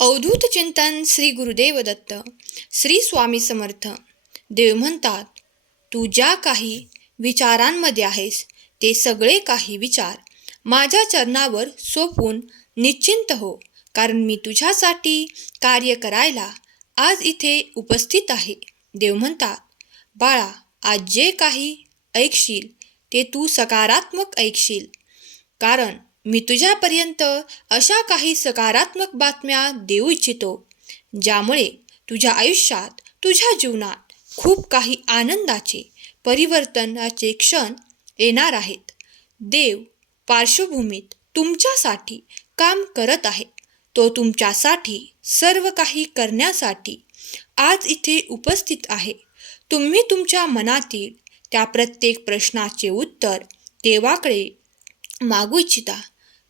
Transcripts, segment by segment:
अवधूत चिंतन श्री गुरुदेव दत्त श्री स्वामी समर्थ. देव म्हणतात तू ज्या काही विचारांमध्ये आहेस ते सगळे काही विचार माझ्या चरणावर सोपून निश्चिंत हो कारण मी तुझ्यासाठी कार्य करायला आज इथे उपस्थित आहे. देव म्हणतात बाळा आज जे काही ऐकशील ते तू सकारात्मक ऐकशील. कारण मी तुझ्यापर्यंत अशा काही सकारात्मक बातम्या देऊ इच्छितो ज्यामुळे तुझ्या आयुष्यात तुझ्या जीवनात खूप काही आनंदाचे परिवर्तनाचे क्षण येणार आहेत. देव पार्श्वभूमीत तुमच्यासाठी काम करत आहे. तो तुमच्यासाठी सर्व काही करण्यासाठी आज इथे उपस्थित आहे. तुम्ही तुमच्या मनातील त्या प्रत्येक प्रश्नाचे उत्तर देवाकडे मागू इच्छिता.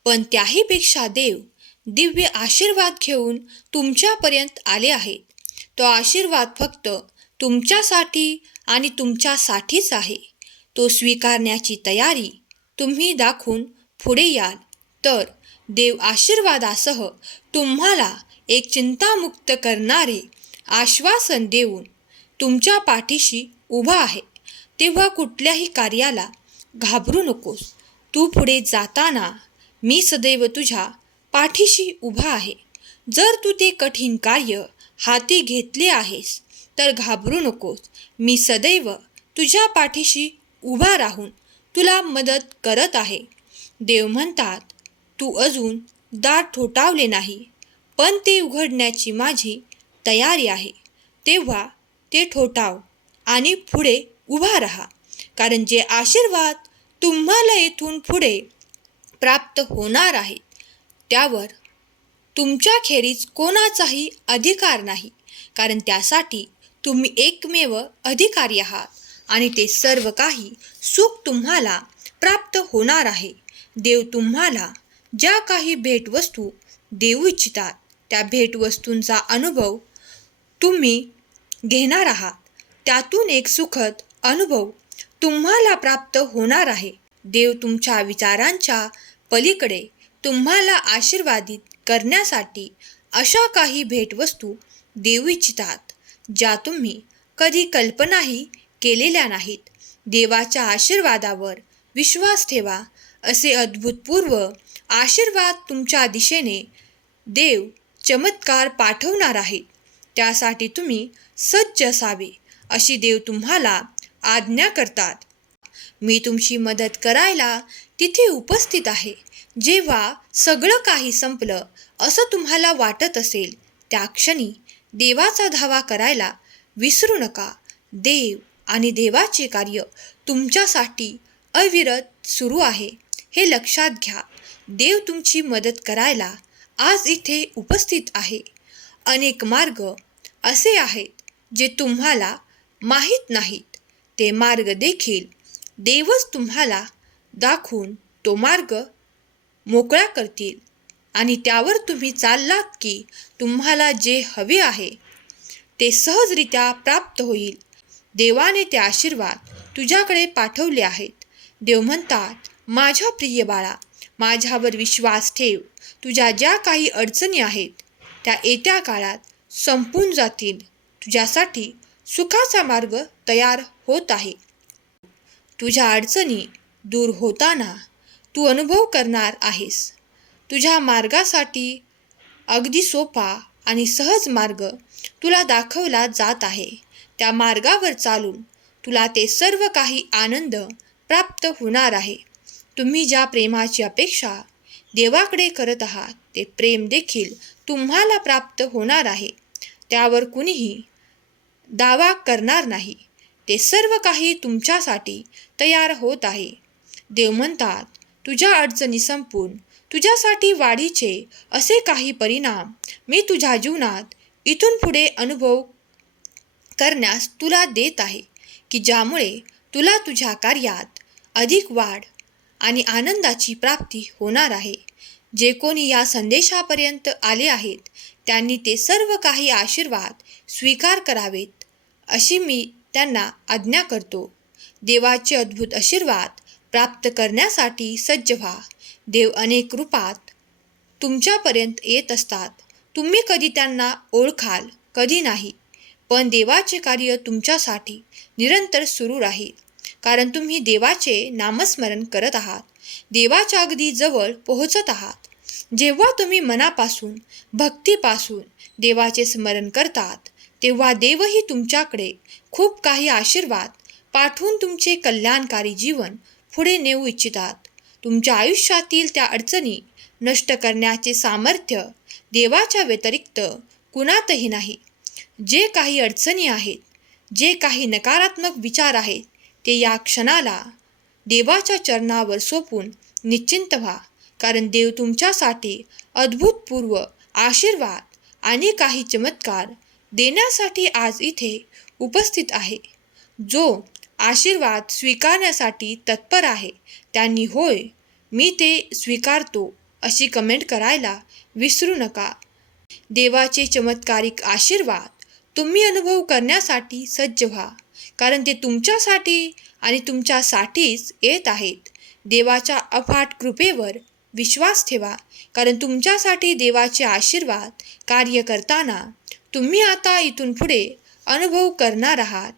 पण त्याहीपेक्षा देव दिव्य आशीर्वाद घेऊन तुमच्यापर्यंत आले आहेत. तो आशीर्वाद फक्त तुमच्यासाठी आणि तुमच्यासाठीच आहे. तो स्वीकारण्याची तयारी तुम्ही दाखवून पुढे याल. तर देव आशीर्वादासह तुम्हाला एक चिंतामुक्त करणारे आश्वासन देऊन तुमच्या पाठीशी उभा आहे. तेव्हा कुठल्याही कार्याला घाबरू नकोस. तू पुढे जाताना मी सदैव तुझ्या पाठीशी उभा आहे. जर तू ते कठीण कार्य हाती घेतले आहेस तर घाबरू नकोस. मी सदैव तुझ्या पाठीशी उभा राहून तुला मदत करत आहे. देव म्हणतात तू अजून दार ठोठावले नाही पण ते उघडण्याची माझी तयारी आहे. तेव्हा ते ठोठाव आणि पुढे उभा राहा कारण जे आशीर्वाद तुम्हाला येथून पुढे प्राप्त होणार आहेत. त्यावर तुमच्याखेरीज कोणाचाही अधिकार नाही कारण त्यासाठी तुम्ही एकमेव अधिकारी आहात आणि ते सर्व काही सुख तुम्हाला प्राप्त होणार आहे. देव तुम्हाला ज्या काही भेटवस्तू देऊ इच्छितात त्या भेटवस्तूंचा अनुभव तुम्ही घेणार आहात. त्यातून एक सुखद अनुभव तुम्हाला प्राप्त होणार आहे. देव तुमच्या विचारांच्या पलीकडे तुम्हाला आशीर्वादित करण्यासाठी अशा काही भेटवस्तू देऊ इच्छितात ज्या तुम्ही कधी कल्पनाही केलेल्या नाहीत. देवाच्या आशीर्वादावर विश्वास ठेवा असे अद्भुतपूर्व आशीर्वाद तुमच्या दिशेने देव चमत्कार पाठवणार आहेत. त्यासाठी तुम्ही सज्ज असावे अशी देव तुम्हाला आज्ञा करतात. मी तुमची मदत करायला तिथे उपस्थित आहे. जेव्हा सगळं काही संपलं असं तुम्हाला वाटत असेल त्या क्षणी देवाचा धावा करायला विसरू नका. देव आणि देवाचे कार्य तुमच्यासाठी अविरत सुरू आहे. हे लक्षात घ्या. देव तुमची मदत करायला आज इथे उपस्थित आहे. अनेक मार्ग असे आहेत जे तुम्हाला माहीत नाहीत. ते मार्ग देखील देवच तुम्हाला दाखवून तो मार्ग मोकळा करतील. आणि त्यावर तुम्ही चाललात की तुम्हाला जे हवे आहे ते सहजरित्या प्राप्त होईल. देवाने ते आशीर्वाद तुझ्याकडे पाठवले आहेत. देव म्हणतात माझ्या प्रिय बाळा माझ्यावर विश्वास ठेव. तुझ्या ज्या काही अडचणी आहेत त्या येत्या काळात संपून जातील. तुझ्यासाठी सुखाचा मार्ग तयार होत आहे. तुझ्या अडचणी दूर होताना तू अनुभव करणार आहेस. तुझ्या मार्गासाठी अगदी सोपा आणि सहज मार्ग तुला दाखवला जात आहे. त्या मार्गावर चालून तुला ते सर्व काही आनंद प्राप्त होणार आहे. तुम्ही ज्या प्रेमाची अपेक्षा देवाकडे करत आहात ते प्रेम देखील तुम्हाला प्राप्त होणार आहे. त्यावर कुणीही दावा करणार नाही. ते सर्व काही तुमच्यासाठी तयार होत आहे. देव म्हणतात तुझ्या अडचणी संपून तुझ्यासाठी वाढीचे असे काही परिणाम मी तुझ्या जीवनात इथून पुढे अनुभव करण्यास तुला देत आहे की ज्यामुळे तुला तुझ्या कार्यात अधिक वाढ आणि आनंदाची प्राप्ती होणार आहे. जे कोणी या संदेशापर्यंत आले आहेत त्यांनी ते सर्व काही आशीर्वाद स्वीकार करावेत अशी मी त्यांना आज्ञा करतो. देवाचे अद्भुत आशीर्वाद प्राप्त करण्यासाठी सज्ज व्हा. देव अनेक रूपात तुमच्यापर्यंत येत असतात. तुम्ही कधी त्यांना ओळखाल कधी नाही. पण देवाचे कार्य तुमच्यासाठी निरंतर सुरू राहील. कारण तुम्ही देवाचे नामस्मरण करत आहात. देवाच्या अगदी जवळ पोहोचत आहात. जेव्हा तुम्ही मनापासून भक्तीपासून देवाचे स्मरण करतात तेव्हा देवही तुमच्याकडे खूप काही आशीर्वाद पाठवून तुमचे कल्याणकारी जीवन पुढे नेऊ इच्छितात. तुमच्या आयुष्यातील त्या अडचणी नष्ट करण्याचे सामर्थ्य देवाच्या व्यतिरिक्त कुणातही नाही. जे काही अडचणी आहेत जे काही नकारात्मक विचार आहेत ते या क्षणाला देवाच्या चरणावर सोपून निश्चिंत व्हा. कारण देव तुमच्यासाठी अद्भुतपूर्व आशीर्वाद आणि काही चमत्कार देण्यासाठी आज इथे उपस्थित आहे. जो आशीर्वाद स्वीकारण्यासाठी तत्पर आहे. त्यांनी होय मी ते स्वीकारतो अशी कमेंट करायला विसरू नका. देवाचे चमत्कारिक आशीर्वाद तुम्ही अनुभव करण्यासाठी सज्ज व्हा कारण ते तुमच्यासाठी आणि तुमच्यासाठीच येत आहेत. देवाच्या अफाट कृपेवर विश्वास ठेवा कारण तुमच्यासाठी देवाचे आशीर्वाद कार्य करताना तुम्ही आता इथून पुढे अनुभव करणार आहात.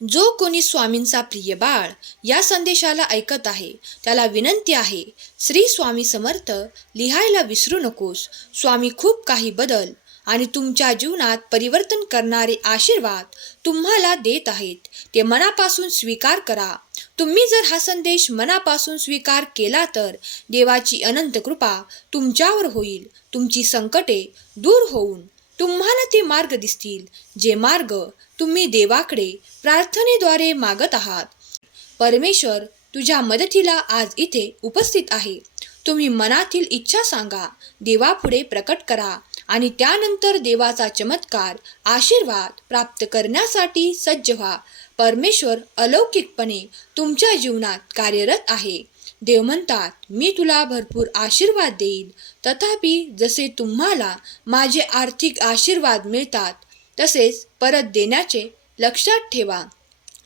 जो कोणी स्वामींचा प्रिय बाळ या संदेशाला ऐकत आहे त्याला विनंती आहे श्री स्वामी समर्थ लिहायला विसरू नकोस. स्वामी खूप काही बदल आणि तुमच्या जीवनात परिवर्तन करणारे आशीर्वाद तुम्हाला देत आहेत. ते मनापासून स्वीकार करा. तुम्ही जर हा संदेश मनापासून स्वीकार केला तर देवाची अनंत कृपा तुमच्यावर होईल. तुमची संकटे दूर होऊन तुम्हाला ते मार्ग दिसतील जे मार्ग तुम्ही देवाकडे प्रार्थनेद्वारे मागत आहात. परमेश्वर तुझ्या मदतीला आज इथे उपस्थित आहे. तुम्ही मनातील इच्छा सांगा देवापुढे प्रकट करा आणि त्यानंतर देवाचा चमत्कार आशीर्वाद प्राप्त करण्यासाठी सज्ज व्हा. परमेश्वर अलौकिकपणे तुमच्या जीवनात कार्यरत आहे. देव म्हणतात मी तुला भरपूर आशीर्वाद देईन. तथापि जसे तुम्हाला माझे आर्थिक आशीर्वाद मिळतात तसेच परत देण्याचे लक्षात ठेवा.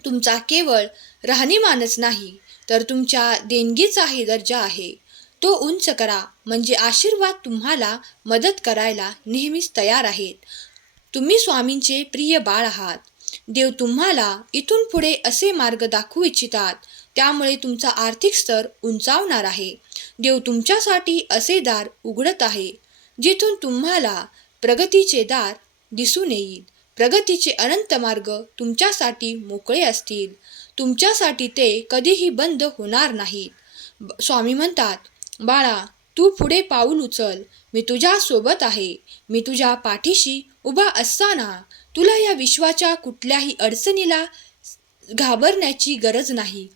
तुमचा केवळ राहणीमानच नाही तर तुमच्या देणगीचाही दर्जा आहे. तो उंच करा म्हणजे आशीर्वाद तुम्हाला मदत करायला नेहमीच तयार आहेत. तुम्ही स्वामींचे प्रिय बाळ आहात. देव तुम्हाला इथून पुढे असे मार्ग दाखवू इच्छितात त्यामुळे तुमचा आर्थिक स्तर उंचावणार आहे. देव तुमच्यासाठी असे दार उघडत आहे जिथून तुम्हाला प्रगतीचे दार दिसून येईल. प्रगतीचे अनंत मार्ग तुमच्यासाठी मोकळे असतील. तुमच्यासाठी ते कधीही बंद होणार नाहीत. ब- स्वामी म्हणतात बाळा तू पुढे पाऊल उचल. मी तुझ्यासोबत आहे. मी तुझ्या पाठीशी उभा असताना तुला या विश्वाच्या कुठल्याही अडचणीला घाबरण्याची गरज नाही.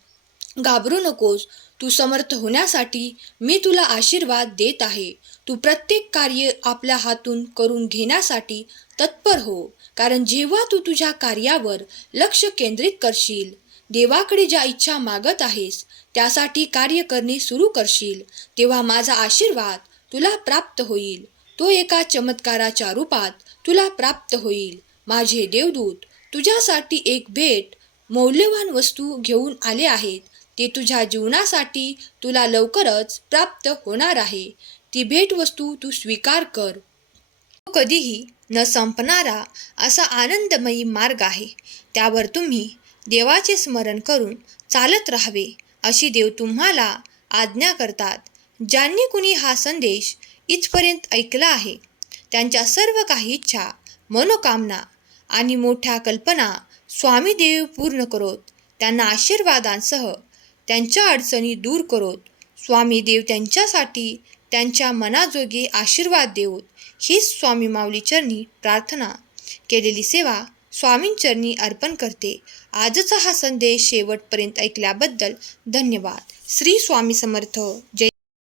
घाबरू नकोस. तू समर्थ होण्यासाठी मी तुला आशीर्वाद देत आहे. तू प्रत्येक कार्य आपल्या हातून करून घेण्यासाठी तत्पर हो कारण जेव्हा तू तुझ्या कार्यावर लक्ष केंद्रित करशील देवाकडे ज्या इच्छा मागत आहेस त्यासाठी कार्य करणे सुरू करशील तेव्हा माझा आशीर्वाद तुला प्राप्त होईल. तो एका चमत्काराच्या रूपात तुला प्राप्त होईल. माझे देवदूत तुझ्यासाठी एक भेट मौल्यवान वस्तू घेऊन आले आहेत. ते तुझ्या जीवनासाठी तुला लवकरच प्राप्त होणार आहे. ती भेटवस्तू तू स्वीकार कर. तो कधीही न संपणारा असा आनंदमयी मार्ग आहे. त्यावर तुम्ही देवाचे स्मरण करून चालत राहावे अशी देव तुम्हाला आज्ञा करतात. ज्यांनी कुणी हा संदेश इथपर्यंत ऐकला आहे त्यांच्या सर्व काही इच्छा मनोकामना आणि मोठ्या कल्पना स्वामी देव पूर्ण करोत. त्यांना आशीर्वादांसह त्यांच्या अडचणी दूर करोत. स्वामी देव त्यांच्यासाठी त्यांच्या मनाजोगे आशीर्वाद देऊत हीच स्वामी माऊली चरणी प्रार्थना. केलेली सेवा स्वामींचरणी अर्पण करते. आजचा हा संदेश शेवटपर्यंत ऐकल्याबद्दल धन्यवाद. श्री स्वामी समर्थ. जय